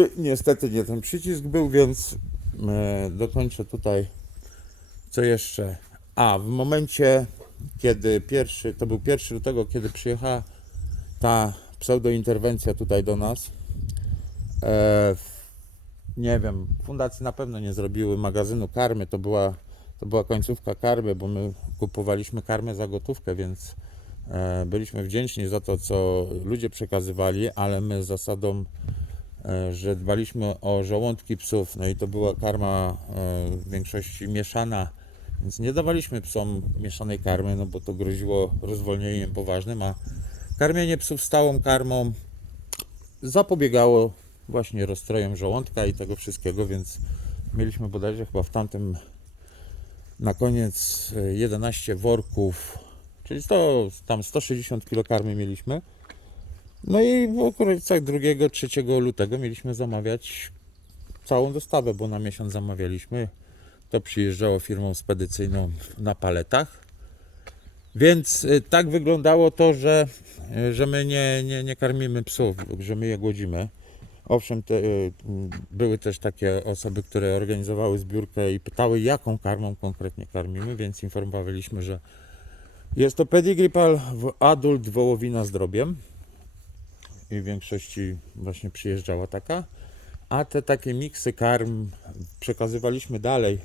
Y, Niestety nie ten przycisk był, więc e, dokończę tutaj. Co jeszcze? A, w momencie, kiedy pierwszy, to był pierwszy lutego, kiedy przyjechała ta pseudointerwencja tutaj do nas. E, nie wiem, fundacje na pewno nie zrobiły magazynu karmy, to była, to była końcówka karmy, bo my kupowaliśmy karmę za gotówkę, więc e, byliśmy wdzięczni za to, co ludzie przekazywali, ale my zasadą, że dbaliśmy o żołądki psów, no i to była karma e, w większości mieszana, więc nie dawaliśmy psom mieszanej karmy, no bo to groziło rozwolnieniem poważnym, a karmienie psów stałą karmą zapobiegało właśnie rozstrojom żołądka i tego wszystkiego, więc mieliśmy bodajże chyba w tamtym na koniec e, 11 worków, czyli 100, tam 160 kg karmy mieliśmy. No i w okolicach 2-3 lutego mieliśmy zamawiać całą dostawę, bo na miesiąc zamawialiśmy. To przyjeżdżało firmą spedycyjną na paletach. Więc y, tak wyglądało to, że, y, że my nie, nie, nie karmimy psów, że my je głodzimy. Owszem, te, y, były też takie osoby, które organizowały zbiórkę i pytały, jaką karmą konkretnie karmimy, więc informowaliśmy, że jest to Pedigripal adult wołowina z drobiem w większości właśnie przyjeżdżała taka. A te takie miksy karm przekazywaliśmy dalej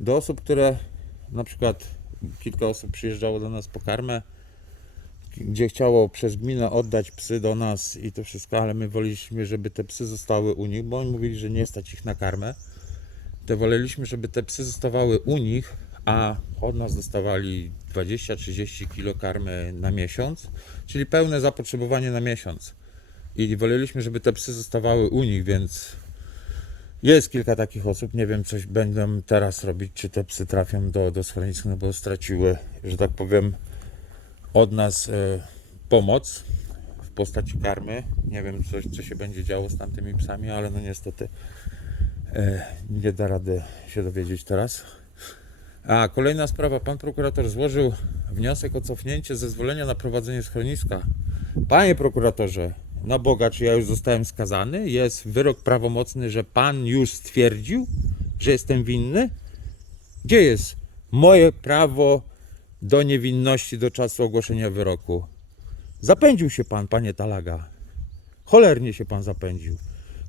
do osób, które na przykład kilka osób przyjeżdżało do nas po karmę, gdzie chciało przez gminę oddać psy do nas i to wszystko, ale my woleliśmy, żeby te psy zostały u nich, bo oni mówili, że nie stać ich na karmę. To woleliśmy, żeby te psy zostawały u nich, a od nas dostawali 20-30 kg karmy na miesiąc, czyli pełne zapotrzebowanie na miesiąc. I woleliśmy, żeby te psy zostawały u nich, więc jest kilka takich osób. Nie wiem, coś będą teraz robić, czy te psy trafią do, do schroniska, no bo straciły, że tak powiem, od nas e, pomoc w postaci karmy. Nie wiem, coś, co się będzie działo z tamtymi psami, ale no niestety e, nie da rady się dowiedzieć teraz. A kolejna sprawa. Pan prokurator złożył wniosek o cofnięcie zezwolenia na prowadzenie schroniska. Panie prokuratorze, na Boga, czy ja już zostałem skazany? Jest wyrok prawomocny, że pan już stwierdził, że jestem winny? Gdzie jest moje prawo do niewinności do czasu ogłoszenia wyroku? Zapędził się pan, panie Talaga. Cholernie się pan zapędził.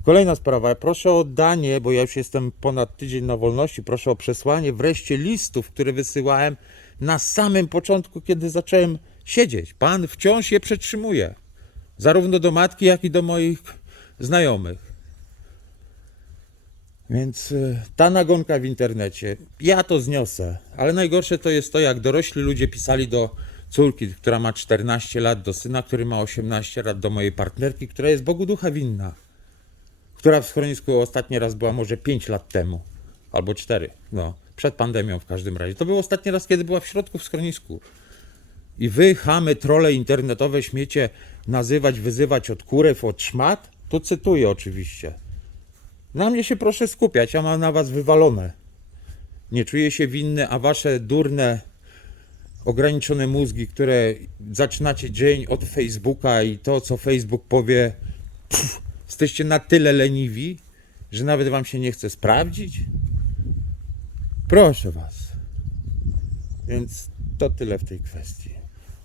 Kolejna sprawa. Proszę o oddanie, bo ja już jestem ponad tydzień na wolności. Proszę o przesłanie wreszcie listów, które wysyłałem na samym początku, kiedy zacząłem siedzieć. Pan wciąż je przetrzymuje. Zarówno do matki, jak i do moich znajomych. Więc y, ta nagonka w internecie, ja to zniosę, ale najgorsze to jest to, jak dorośli ludzie pisali do córki, która ma 14 lat, do syna, który ma 18 lat, do mojej partnerki, która jest Bogu ducha winna, która w schronisku ostatni raz była może 5 lat temu, albo 4, no, przed pandemią w każdym razie. To był ostatni raz, kiedy była w środku w schronisku. I wy, chamy, trole internetowe, śmiecie nazywać, wyzywać od kurew, od szmat? Tu cytuję oczywiście. Na mnie się proszę skupiać, ja mam na was wywalone. Nie czuję się winny, a wasze durne, ograniczone mózgi, które zaczynacie dzień od Facebooka i to, co Facebook powie, pff, jesteście na tyle leniwi, że nawet wam się nie chce sprawdzić? Proszę was. Więc to tyle w tej kwestii.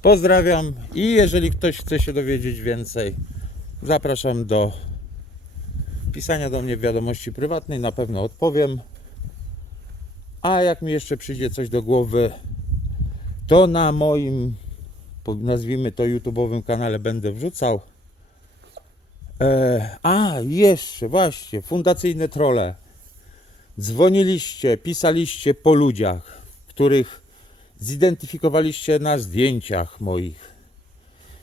Pozdrawiam i jeżeli ktoś chce się dowiedzieć więcej, zapraszam do pisania do mnie wiadomości prywatnej, na pewno odpowiem. A jak mi jeszcze przyjdzie coś do głowy, to na moim, nazwijmy to YouTube'owym kanale będę wrzucał. E, a, jeszcze, właśnie, fundacyjne trole. Dzwoniliście, pisaliście po ludziach, których zidentyfikowaliście na zdjęciach moich,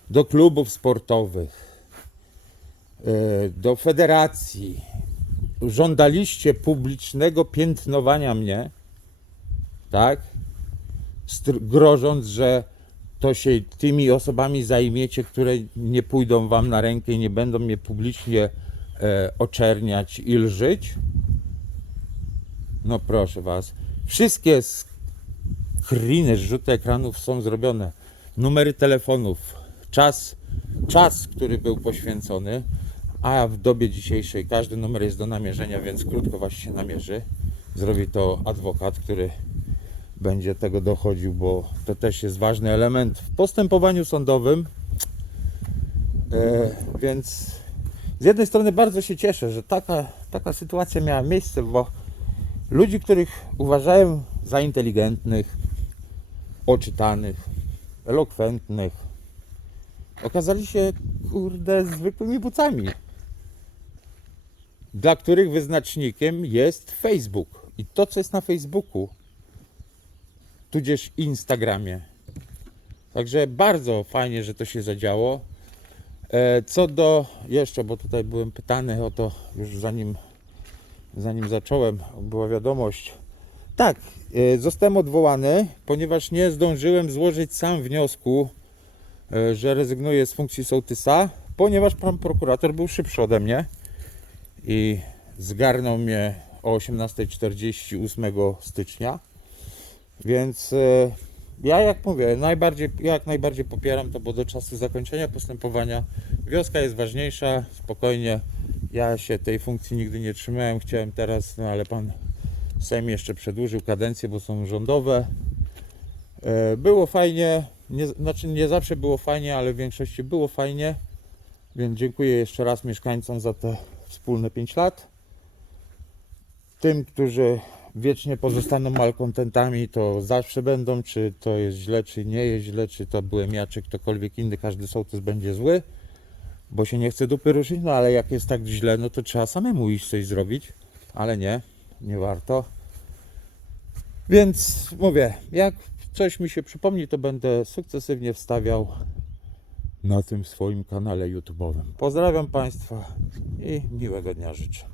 do klubów sportowych, e, do federacji. Żądaliście publicznego piętnowania mnie, tak? Grożąc, że to się tymi osobami zajmiecie, które nie pójdą wam na rękę i nie będą mnie publicznie e, oczerniać i lżyć. No proszę was, wszystkie screeny, zrzuty ekranów są zrobione. Numery telefonów, czas, czas, który był poświęcony. a w dobie dzisiejszej każdy numer jest do namierzenia, więc krótko właśnie się namierzy. Zrobi to adwokat, który będzie tego dochodził, bo to też jest ważny element w postępowaniu sądowym. E, więc z jednej strony bardzo się cieszę, że taka, taka sytuacja miała miejsce, bo ludzi, których uważałem za inteligentnych, oczytanych, elokwentnych, okazali się, kurde, zwykłymi bucami, dla których wyznacznikiem jest Facebook. I to, co jest na Facebooku, tudzież Instagramie. Także bardzo fajnie, że to się zadziało. E, Co do jeszcze, bo tutaj byłem pytany o to już zanim, zanim zacząłem, była wiadomość. Tak, e, zostałem odwołany, ponieważ nie zdążyłem złożyć sam wniosku, e, że rezygnuję z funkcji sołtysa, ponieważ pan prokurator był szybszy ode mnie i zgarnął mnie o 18.48 stycznia. Więc e, ja jak mówię, najbardziej, ja jak najbardziej popieram to, bo do czasu zakończenia postępowania wioska jest ważniejsza, spokojnie. Ja się tej funkcji nigdy nie trzymałem, chciałem teraz, no ale pan Sejm jeszcze przedłużył kadencję, bo są rządowe. E, Było fajnie, nie, znaczy nie zawsze było fajnie, ale w większości było fajnie. Więc dziękuję jeszcze raz mieszkańcom za te wspólne 5 lat. Tym, którzy wiecznie pozostaną malkontentami, to zawsze będą, czy to jest źle, czy nie jest źle, czy to byłem ja, czy ktokolwiek inny, każdy sołtys będzie zły, bo się nie chce dupy ruszyć, no ale jak jest tak źle, no to trzeba samemu iść coś zrobić, ale nie, nie warto. Więc mówię, jak coś mi się przypomni, to będę sukcesywnie wstawiał na tym swoim kanale YouTube'owym. Pozdrawiam Państwa i miłego dnia życzę.